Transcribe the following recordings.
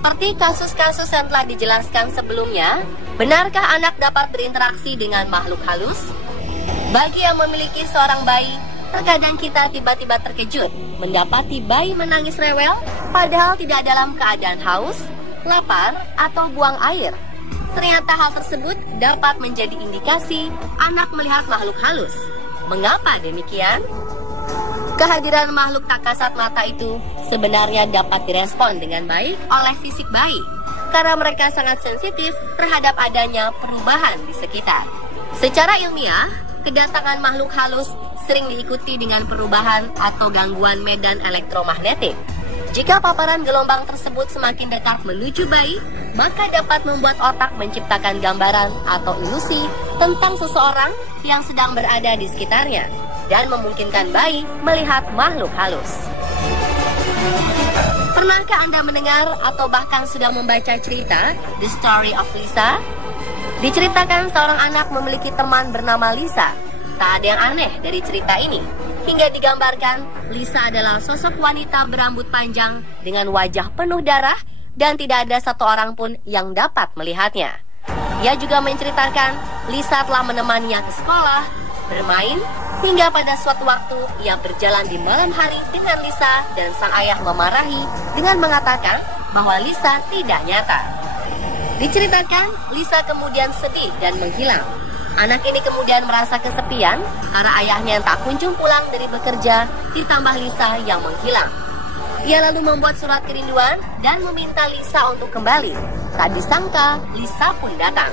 Seperti kasus-kasus yang telah dijelaskan sebelumnya, benarkah anak dapat berinteraksi dengan makhluk halus? Bagi yang memiliki seorang bayi, terkadang kita tiba-tiba terkejut mendapati bayi menangis rewel padahal tidak dalam keadaan haus, lapar, atau buang air. Ternyata hal tersebut dapat menjadi indikasi anak melihat makhluk halus. Mengapa demikian? Kehadiran makhluk tak kasat mata itu sebenarnya dapat direspon dengan baik oleh fisik bayi karena mereka sangat sensitif terhadap adanya perubahan di sekitar. Secara ilmiah, kedatangan makhluk halus sering diikuti dengan perubahan atau gangguan medan elektromagnetik. Jika paparan gelombang tersebut semakin dekat menuju bayi, maka dapat membuat otak menciptakan gambaran atau ilusi tentang seseorang yang sedang berada di sekitarnya dan memungkinkan bayi melihat makhluk halus. Pernahkah Anda mendengar atau bahkan sudah membaca cerita The Story of Lisa? Diceritakan seorang anak memiliki teman bernama Lisa. Tak ada yang aneh dari cerita ini. Hingga digambarkan, Lisa adalah sosok wanita berambut panjang dengan wajah penuh darah dan tidak ada satu orang pun yang dapat melihatnya. Ia juga menceritakan, Lisa telah menemaninya ke sekolah, bermain, hingga pada suatu waktu ia berjalan di malam hari dengan Lisa dan sang ayah memarahi dengan mengatakan bahwa Lisa tidak nyata. Diceritakan, Lisa kemudian sedih dan menghilang. Anak ini kemudian merasa kesepian karena ayahnya yang tak kunjung pulang dari bekerja, ditambah Lisa yang menghilang. Ia lalu membuat surat kerinduan dan meminta Lisa untuk kembali. Tak disangka, Lisa pun datang.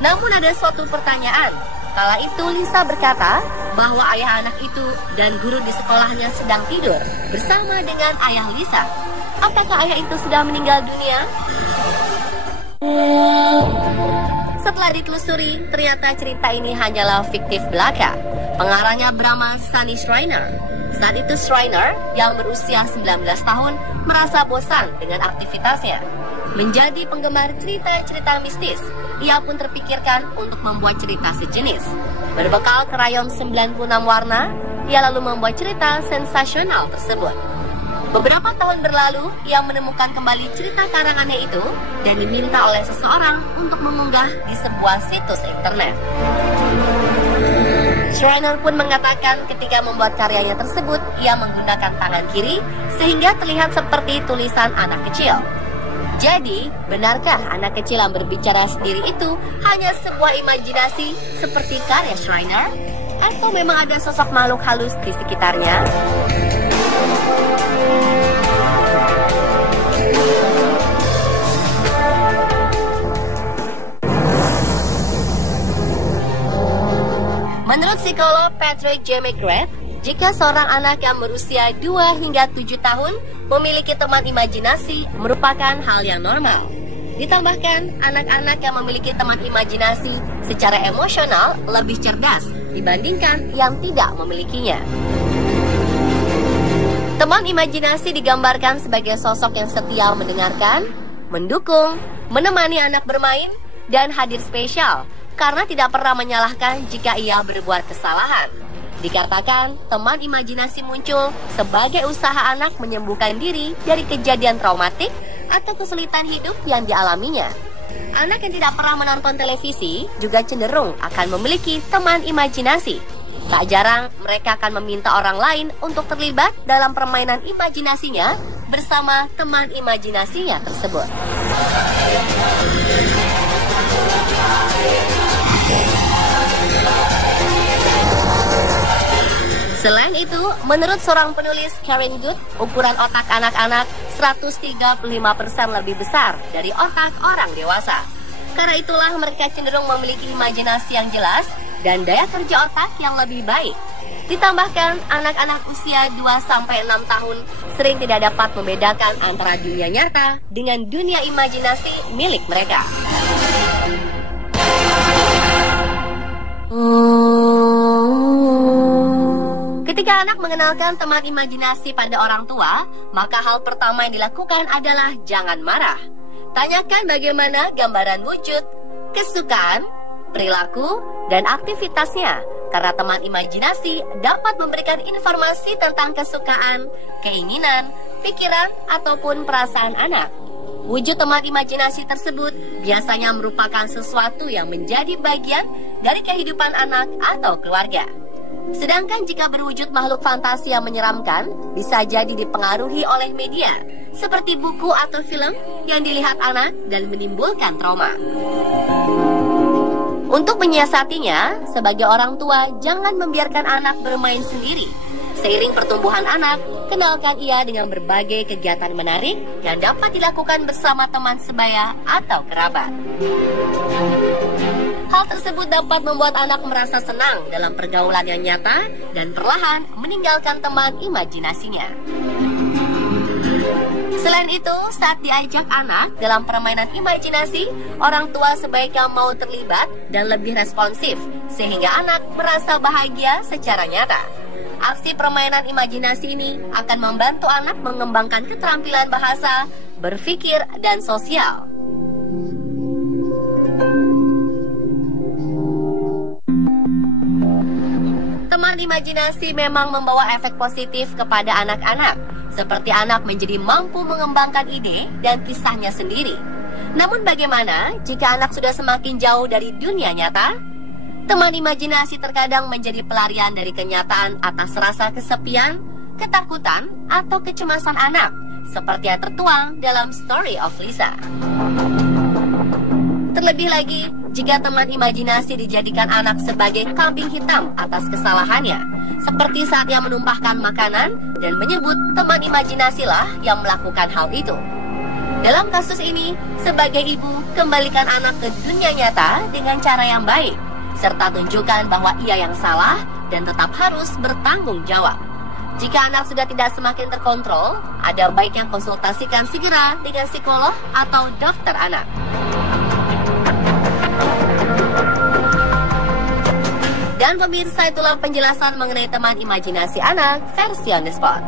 Namun ada suatu pertanyaan. Kala itu Lisa berkata bahwa ayah anak itu dan guru di sekolahnya sedang tidur bersama dengan ayah Lisa. Apakah ayah itu sudah meninggal dunia? Setelah ditelusuri, ternyata cerita ini hanyalah fiktif belaka. Pengarangnya bernama Sunny Schreiner. Saat itu Schreiner yang berusia 19 tahun merasa bosan dengan aktivitasnya. Menjadi penggemar cerita-cerita mistis, ia pun terpikirkan untuk membuat cerita sejenis. Berbekal krayon 96 warna, ia lalu membuat cerita sensasional tersebut. Beberapa tahun berlalu, ia menemukan kembali cerita karangannya itu dan diminta oleh seseorang untuk mengunggah di sebuah situs internet. Schreiner pun mengatakan ketika membuat karyanya tersebut, ia menggunakan tangan kiri sehingga terlihat seperti tulisan anak kecil. Jadi, benarkah anak kecil yang berbicara sendiri itu hanya sebuah imajinasi seperti karya Schreiner? Atau memang ada sosok makhluk halus di sekitarnya? Menurut psikolog Patrick J. McGrath, jika seorang anak yang berusia 2 hingga 7 tahun memiliki teman imajinasi merupakan hal yang normal. Ditambahkan, anak-anak yang memiliki teman imajinasi secara emosional lebih cerdas dibandingkan yang tidak memilikinya. Teman imajinasi digambarkan sebagai sosok yang setia mendengarkan, mendukung, menemani anak bermain, dan hadir spesial karena tidak pernah menyalahkan jika ia berbuat kesalahan. Dikatakan, teman imajinasi muncul sebagai usaha anak menyembuhkan diri dari kejadian traumatik atau kesulitan hidup yang dialaminya. Anak yang tidak pernah menonton televisi juga cenderung akan memiliki teman imajinasi. Tak jarang mereka akan meminta orang lain untuk terlibat dalam permainan imajinasinya bersama teman imajinasinya tersebut. Selain itu, menurut seorang penulis Karen Good, ukuran otak anak-anak 135% lebih besar dari otak orang dewasa. Karena itulah mereka cenderung memiliki imajinasi yang jelas dan daya kerja otak yang lebih baik. Ditambahkan, anak-anak usia 2-6 tahun sering tidak dapat membedakan antara dunia nyata dengan dunia imajinasi milik mereka. Ketika anak mengenalkan teman imajinasi pada orang tua, maka hal pertama yang dilakukan adalah jangan marah. Tanyakan bagaimana gambaran wujud, kesukaan, perilaku, dan aktivitasnya. Karena teman imajinasi dapat memberikan informasi tentang kesukaan, keinginan, pikiran, ataupun perasaan anak. Wujud teman imajinasi tersebut biasanya merupakan sesuatu yang menjadi bagian dari kehidupan anak atau keluarga. Sedangkan jika berwujud makhluk fantasi yang menyeramkan, bisa jadi dipengaruhi oleh media, seperti buku atau film yang dilihat anak dan menimbulkan trauma. Untuk menyiasatinya, sebagai orang tua, jangan membiarkan anak bermain sendiri. Seiring pertumbuhan anak, kenalkan ia dengan berbagai kegiatan menarik yang dapat dilakukan bersama teman sebaya atau kerabat. Hal tersebut dapat membuat anak merasa senang dalam pergaulan yang nyata dan perlahan meninggalkan teman imajinasinya. Selain itu, saat diajak anak dalam permainan imajinasi, orang tua sebaiknya mau terlibat dan lebih responsif, sehingga anak merasa bahagia secara nyata. Aksi permainan imajinasi ini akan membantu anak mengembangkan keterampilan bahasa, berpikir, dan sosial. Teman imajinasi memang membawa efek positif kepada anak-anak, seperti anak menjadi mampu mengembangkan ide dan kisahnya sendiri. Namun bagaimana jika anak sudah semakin jauh dari dunia nyata? Teman imajinasi terkadang menjadi pelarian dari kenyataan atas rasa kesepian, ketakutan, atau kecemasan anak, seperti yang tertuang dalam Story of Lisa. Terlebih lagi, jika teman imajinasi dijadikan anak sebagai kambing hitam atas kesalahannya, seperti saat ia menumpahkan makanan dan menyebut teman imajinasilah yang melakukan hal itu. Dalam kasus ini, sebagai ibu, kembalikan anak ke dunia nyata dengan cara yang baik, serta tunjukkan bahwa ia yang salah dan tetap harus bertanggung jawab. Jika anak sudah tidak semakin terkontrol, ada baiknya konsultasikan segera dengan psikolog atau dokter anak. Dan pemirsa, itulah penjelasan mengenai teman imajinasi anak versi on the spot.